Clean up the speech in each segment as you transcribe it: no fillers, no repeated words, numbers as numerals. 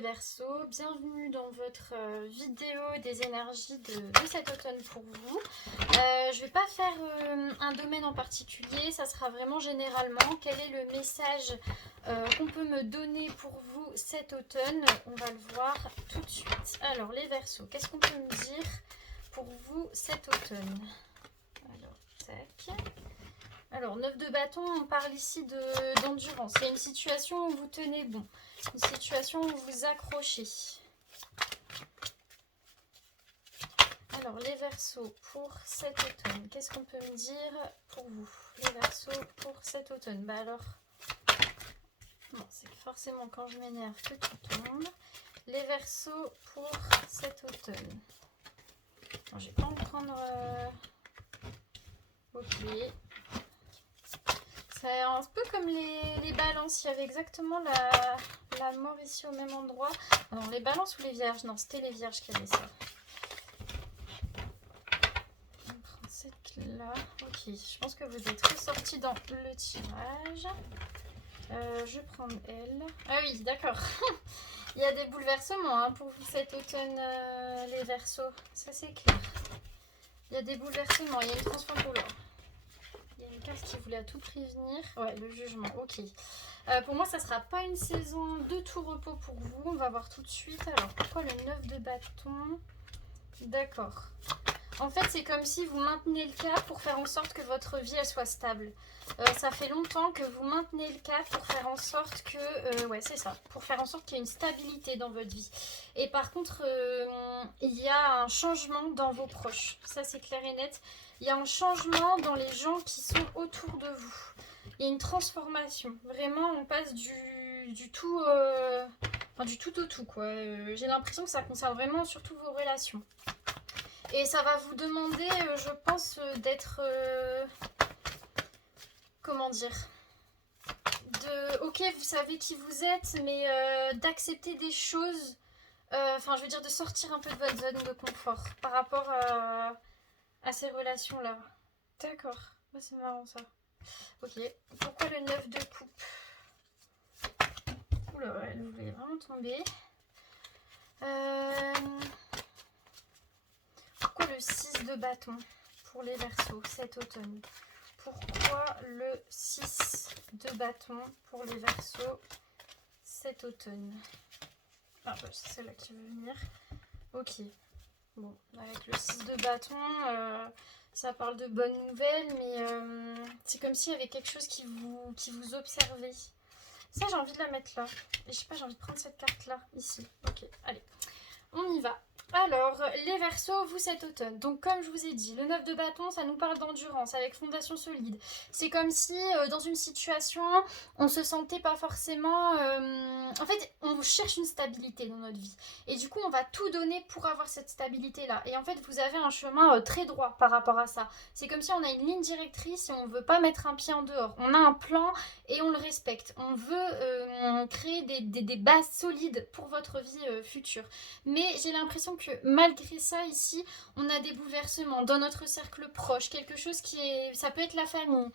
les Verseaux, bienvenue dans votre vidéo des énergies de cet automne pour vous. Je ne vais pas faire un domaine en particulier, ça sera vraiment généralement quel est le message qu'on peut me donner pour vous cet automne. On va le voir tout de suite. Alors les Verseaux, qu'est-ce qu'on peut me dire pour vous cet automne? Alors, tac. Alors, 9 de bâton, on parle ici d'endurance. C'est une situation où vous tenez bon. Une situation où vous accrochez. Alors, les Verseaux pour cet automne. Qu'est-ce qu'on peut me dire pour vous? Les Verseaux pour cet automne. Bah alors, bon, c'est forcément quand je m'énerve que tout tombe. Les Verseaux pour cet automne. Bon, je vais pas en prendre... Ok. C'est un peu comme les balances, il y avait exactement la mort ici au même endroit. Non, les balances ou les vierges? Non, c'était les vierges qui avaient ça. On prend cette là. Ok, je pense que vous êtes ressortis dans le tirage. Je vais prendre elle. Ah oui, d'accord. Il y a des bouleversements hein, pour vous cet automne, les Verseaux. Ça, c'est clair. Il y a des bouleversements, il y a une transformation. Il y a une carte qui voulait à tout prévenir. Ouais, le jugement, ok. Pour moi, ça ne sera pas une saison de tout repos pour vous. On va voir tout de suite. Alors, pourquoi le 9 de bâton? D'accord. En fait, c'est comme si vous maintenez le cap pour faire en sorte que votre vie elle soit stable. Ça fait longtemps que vous maintenez le cap pour faire en sorte que... ouais, c'est ça. Pour faire en sorte qu'il y ait une stabilité dans votre vie. Et par contre, il y a un changement dans vos proches. Ça, c'est clair et net. Il y a un changement dans les gens qui sont autour de vous. Il y a une transformation. Vraiment, on passe du tout... enfin, du tout au tout, quoi. J'ai l'impression que ça concerne vraiment surtout vos relations. Et ça va vous demander, je pense, d'être... comment dire? Ok, vous savez qui vous êtes, mais d'accepter des choses... Enfin, je veux dire, de sortir un peu de votre zone de confort par rapport à ces relations-là. D'accord. Bah, c'est marrant, ça. Ok. Pourquoi le 9 de coupe? Oula, elle voulait vraiment tomber. Pourquoi le 6 de bâton pour les Verseaux cet automne? Pourquoi le 6 de bâton pour les Verseaux cet automne? Ah bah c'est celle-là qui veut venir. Ok. Bon, avec le 6 de bâton, ça parle de bonnes nouvelles, mais c'est comme s'il y avait quelque chose qui vous observait. Ça, j'ai envie de la mettre là. Et je sais pas, j'ai envie de prendre cette carte-là, ici. Ok, allez. On y va. Alors, les Verseaux, vous cet automne. Donc, comme je vous ai dit, le 9 de bâton, ça nous parle d'endurance, avec fondation solide. C'est comme si, dans une situation, on se sentait pas forcément... En fait, on cherche une stabilité dans notre vie. Et du coup, on va tout donner pour avoir cette stabilité-là. Et en fait, vous avez un chemin très droit par rapport à ça. C'est comme si on a une ligne directrice et on ne veut pas mettre un pied en dehors. On a un plan et on le respecte. On veut créer des bases solides pour votre vie future. Mais j'ai l'impression que malgré ça ici, on a des bouleversements dans notre cercle proche, quelque chose qui est... Ça peut être la famille.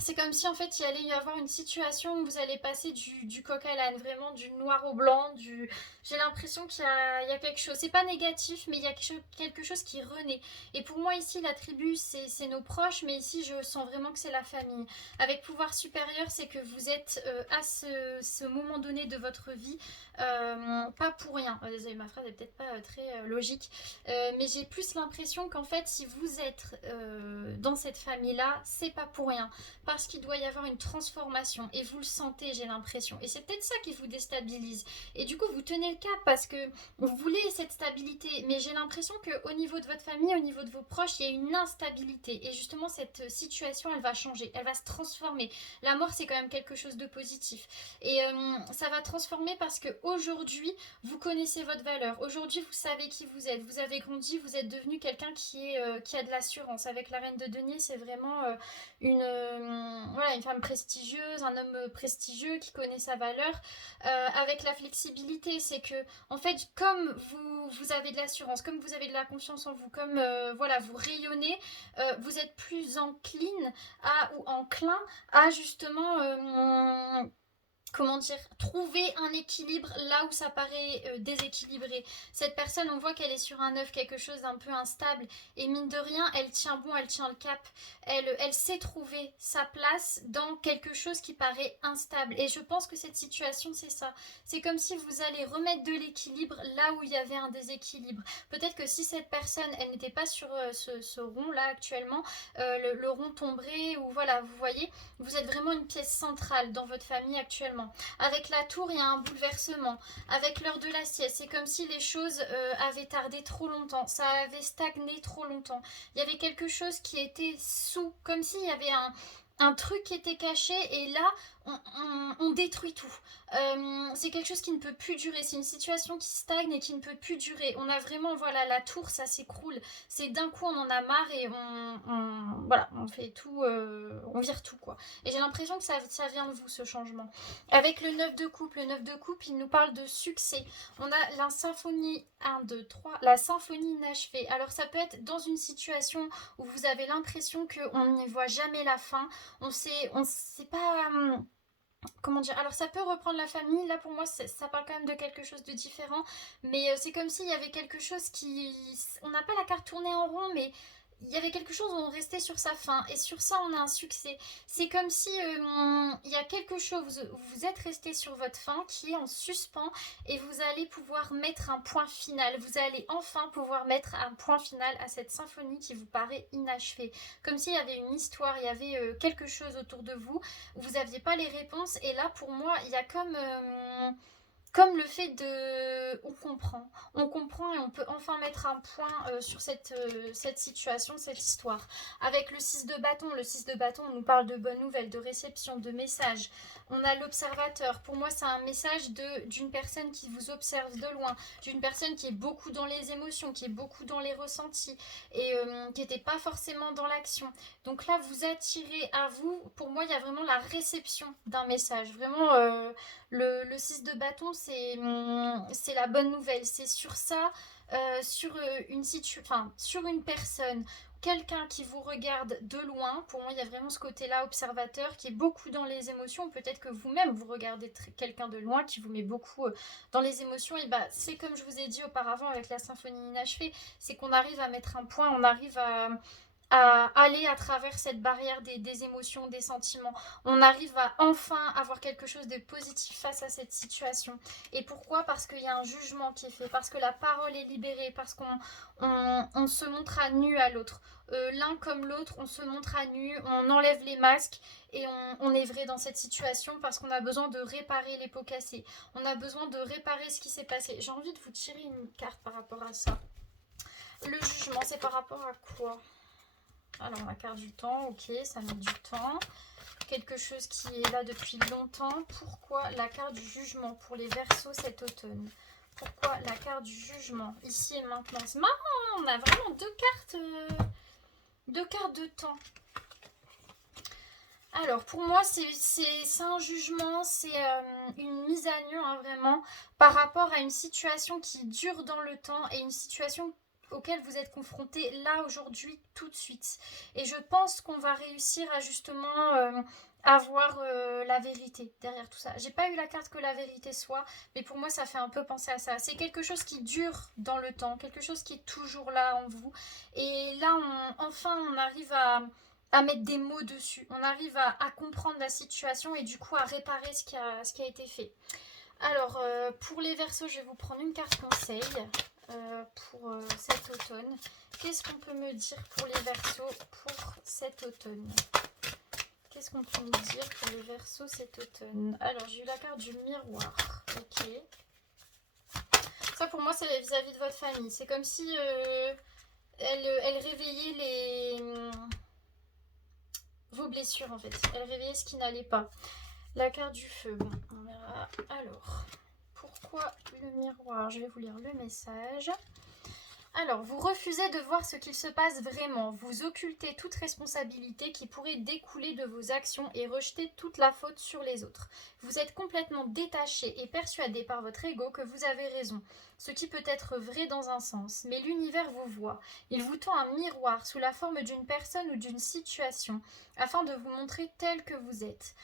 C'est comme si en fait il allait y avoir une situation où vous allez passer du coq à l'âne, vraiment du noir au blanc, j'ai l'impression qu'il y a quelque chose, c'est pas négatif mais il y a quelque chose qui renaît. Et pour moi ici la tribu c'est nos proches, mais ici je sens vraiment que c'est la famille. Avec pouvoir supérieur, c'est que vous êtes à ce moment donné de votre vie, pas pour rien. Désolée, ma phrase est peut-être pas très logique, mais j'ai plus l'impression qu'en fait si vous êtes dans cette famille là, c'est pas pour rien. Parce qu'il doit y avoir une transformation et vous le sentez, j'ai l'impression. Et c'est peut-être ça qui vous déstabilise. Et du coup, vous tenez le cap parce que vous voulez cette stabilité. Mais j'ai l'impression qu'au niveau de votre famille, au niveau de vos proches, il y a une instabilité. Et justement, cette situation, elle va changer, elle va se transformer. La mort, c'est quand même quelque chose de positif. Et ça va transformer parce qu'aujourd'hui, vous connaissez votre valeur. Aujourd'hui, vous savez qui vous êtes. Vous avez grandi, vous êtes devenu quelqu'un qui a de l'assurance. Avec la reine de denier, c'est vraiment voilà, une femme prestigieuse, un homme prestigieux qui connaît sa valeur, avec la flexibilité, c'est que en fait comme vous avez de l'assurance, comme vous avez de la confiance en vous, comme voilà, vous rayonnez, vous êtes plus encline ou enclin à justement comment dire, trouver un équilibre là où ça paraît déséquilibré. Cette personne, on voit qu'elle est sur un œuf, quelque chose d'un peu instable, et mine de rien, elle tient bon, elle tient le cap, elle sait trouver sa place dans quelque chose qui paraît instable. Et je pense que cette situation, c'est ça. C'est comme si vous allez remettre de l'équilibre là où il y avait un déséquilibre. Peut-être que si cette personne, elle n'était pas sur ce rond-là actuellement, le rond tomberait, ou voilà, vous voyez, vous êtes vraiment une pièce centrale dans votre famille actuellement. Avec la tour, il y a un bouleversement. Avec l'heure de la sieste, c'est comme si les choses avaient tardé trop longtemps. Ça avait stagné trop longtemps. Il y avait quelque chose qui était sous, comme s'il y avait un truc qui était caché, et là on détruit tout. C'est quelque chose qui ne peut plus durer, c'est une situation qui stagne et qui ne peut plus durer. On a vraiment, voilà, la tour, ça s'écroule, c'est d'un coup on en a marre et voilà, on fait tout, on vire tout quoi. Et j'ai l'impression que ça vient de vous, ce changement. Avec le 9 de coupe, il nous parle de succès. On a la symphonie 1, 2, 3, la symphonie inachevée. Alors ça peut être dans une situation où vous avez l'impression qu'on n'y voit jamais la fin. On sait pas, comment dire, alors ça peut reprendre la famille, là pour moi ça parle quand même de quelque chose de différent, mais c'est comme s'il y avait quelque chose qui, on n'a pas la carte tournée en rond, mais il y avait quelque chose où on restait sur sa fin, et sur ça on a un succès. C'est comme si il y a quelque chose, vous êtes resté sur votre fin qui est en suspens, et vous allez pouvoir mettre un point final, vous allez enfin pouvoir mettre un point final à cette symphonie qui vous paraît inachevée. Comme s'il y avait une histoire, il y avait quelque chose autour de vous, vous n'aviez pas les réponses, et là pour moi il y a comme le fait de... On comprend et on peut enfin mettre un point sur cette situation, cette histoire. Avec le 6 de bâton, on nous parle de bonnes nouvelles, de réception, de messages. On a l'observateur. Pour moi, c'est un message d'une personne qui vous observe de loin, d'une personne qui est beaucoup dans les émotions, qui est beaucoup dans les ressentis, et qui n'était pas forcément dans l'action. Donc là, vous attirez à vous. Pour moi, il y a vraiment la réception d'un message. Vraiment... le 6 de bâton, c'est la bonne nouvelle. C'est sur ça, sur sur une personne, quelqu'un qui vous regarde de loin. Pour moi, il y a vraiment ce côté-là, observateur, qui est beaucoup dans les émotions. Peut-être que vous-même, vous regardez quelqu'un de loin qui vous met beaucoup dans les émotions. Et bah, c'est comme je vous ai dit auparavant avec la symphonie inachevée, c'est qu'on arrive à mettre un point, on arrive à aller à travers cette barrière des émotions, des sentiments. On arrive à enfin avoir quelque chose de positif face à cette situation. Et pourquoi? Parce qu'il y a un jugement qui est fait, parce que la parole est libérée, parce qu'on se montre à nu à l'autre. L'un comme l'autre, on se montre à nu, on enlève les masques, et on est vrai dans cette situation parce qu'on a besoin de réparer les pots cassés. On a besoin de réparer ce qui s'est passé. J'ai envie de vous tirer une carte par rapport à ça. Le jugement, c'est par rapport à quoi? Alors, la carte du temps, ok, ça met du temps. Quelque chose qui est là depuis longtemps. Pourquoi la carte du jugement pour les Verseaux cet automne? Pourquoi la carte du jugement ici et maintenant? C'est marrant, on a vraiment deux cartes de temps. Alors, pour moi, c'est un jugement, c'est une mise à nu, hein, vraiment, par rapport à une situation qui dure dans le temps et une situation auquel vous êtes confronté là, aujourd'hui, tout de suite. Et je pense qu'on va réussir à justement avoir la vérité derrière tout ça. J'ai pas eu la carte que la vérité soit, mais pour moi, ça fait un peu penser à ça. C'est quelque chose qui dure dans le temps, quelque chose qui est toujours là en vous. Et là, enfin, on arrive à mettre des mots dessus. On arrive à comprendre la situation et du coup à réparer ce qui a été fait. Alors, pour les Verseaux, je vais vous prendre une carte conseil pour cet automne. Qu'est-ce qu'on peut me dire pour les Verseaux pour cet automne? Qu'est-ce qu'on peut me dire pour les Verseaux cet automne? Alors, j'ai eu la carte du miroir. Ok. Ça, pour moi, c'est vis-à-vis de votre famille. C'est comme si elle réveillait vos blessures, en fait. Elle réveillait ce qui n'allait pas. La carte du feu, bon, on verra. Alors, pourquoi le miroir? Je vais vous lire le message. Alors, vous refusez de voir ce qu'il se passe vraiment. Vous occultez toute responsabilité qui pourrait découler de vos actions et rejetez toute la faute sur les autres. Vous êtes complètement détaché et persuadé par votre ego que vous avez raison, ce qui peut être vrai dans un sens. Mais l'univers vous voit. Il vous tend un miroir sous la forme d'une personne ou d'une situation afin de vous montrer tel que vous êtes.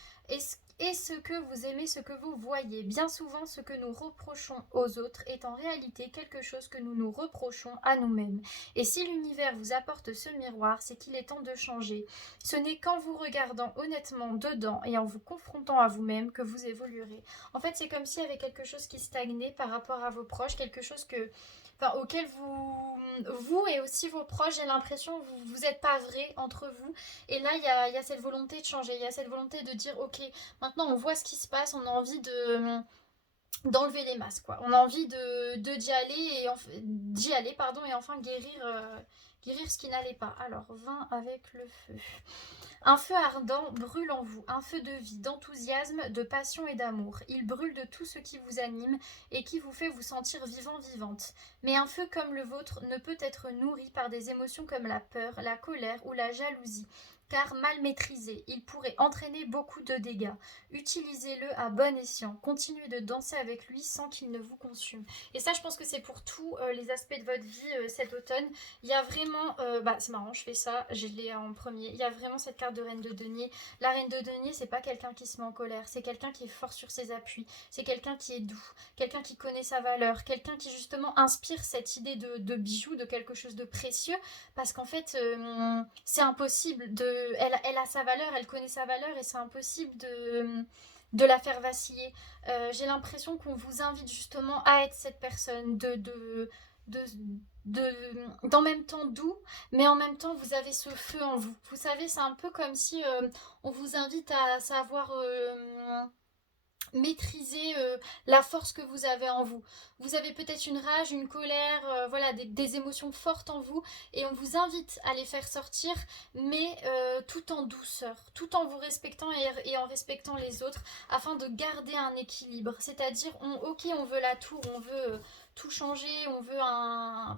et ce que vous aimez, ce que vous voyez. Bien souvent, ce que nous reprochons aux autres est en réalité quelque chose que nous nous reprochons à nous-mêmes. Et si l'univers vous apporte ce miroir, c'est qu'il est temps de changer. Ce n'est qu'en vous regardant honnêtement dedans et en vous confrontant à vous-même que vous évoluerez. En fait, c'est comme s'il y avait quelque chose qui stagnait par rapport à vos proches, quelque chose que... Enfin, auquel vous et aussi vos proches, j'ai l'impression, vous n'êtes pas vrai entre vous. Et là, il y a cette volonté de changer, il y a cette volonté de dire, ok, maintenant on voit ce qui se passe, on a envie d'enlever les masques, quoi. On a envie d'y aller d'y aller, pardon, et enfin guérir ce qui n'allait pas. Alors, vin avec le feu. Un feu ardent brûle en vous, un feu de vie, d'enthousiasme, de passion et d'amour. Il brûle de tout ce qui vous anime et qui vous fait vous sentir vivant, vivante. Mais un feu comme le vôtre ne peut être nourri par des émotions comme la peur, la colère ou la jalousie. Car mal maîtrisé, il pourrait entraîner beaucoup de dégâts. Utilisez-le à bon escient. Continuez de danser avec lui sans qu'il ne vous consume. Et ça, je pense que c'est pour tous les aspects de votre vie cet automne. Il y a vraiment... c'est marrant, je fais ça, je l'ai en premier. Il y a vraiment cette carte de reine de denier. La reine de denier, c'est pas quelqu'un qui se met en colère. C'est quelqu'un qui est fort sur ses appuis. C'est quelqu'un qui est doux. Quelqu'un qui connaît sa valeur. Quelqu'un qui justement inspire cette idée de bijou, de quelque chose de précieux. Parce qu'en fait, c'est impossible de... Elle a sa valeur, elle connaît sa valeur et c'est impossible de la faire vaciller. J'ai l'impression qu'on vous invite justement à être cette personne de, d'en même temps doux, mais en même temps vous avez ce feu en vous. Vous savez, c'est un peu comme si on vous invite à savoir maîtriser la force que vous avez en vous. Vous avez peut-être une rage, une colère, voilà, des émotions fortes en vous et on vous invite à les faire sortir, mais tout en douceur, tout en vous respectant et en respectant les autres, afin de garder un équilibre. C'est-à-dire, ok, on veut la tour, on veut tout changer, on veut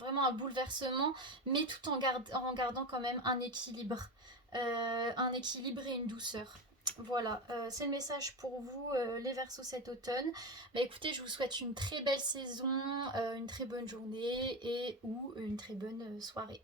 vraiment un bouleversement, mais tout en gardant quand même un équilibre et une douceur. Voilà, c'est le message pour vous, les Verseaux cet automne. Bah, écoutez, je vous souhaite une très belle saison, une très bonne journée et ou une très bonne soirée.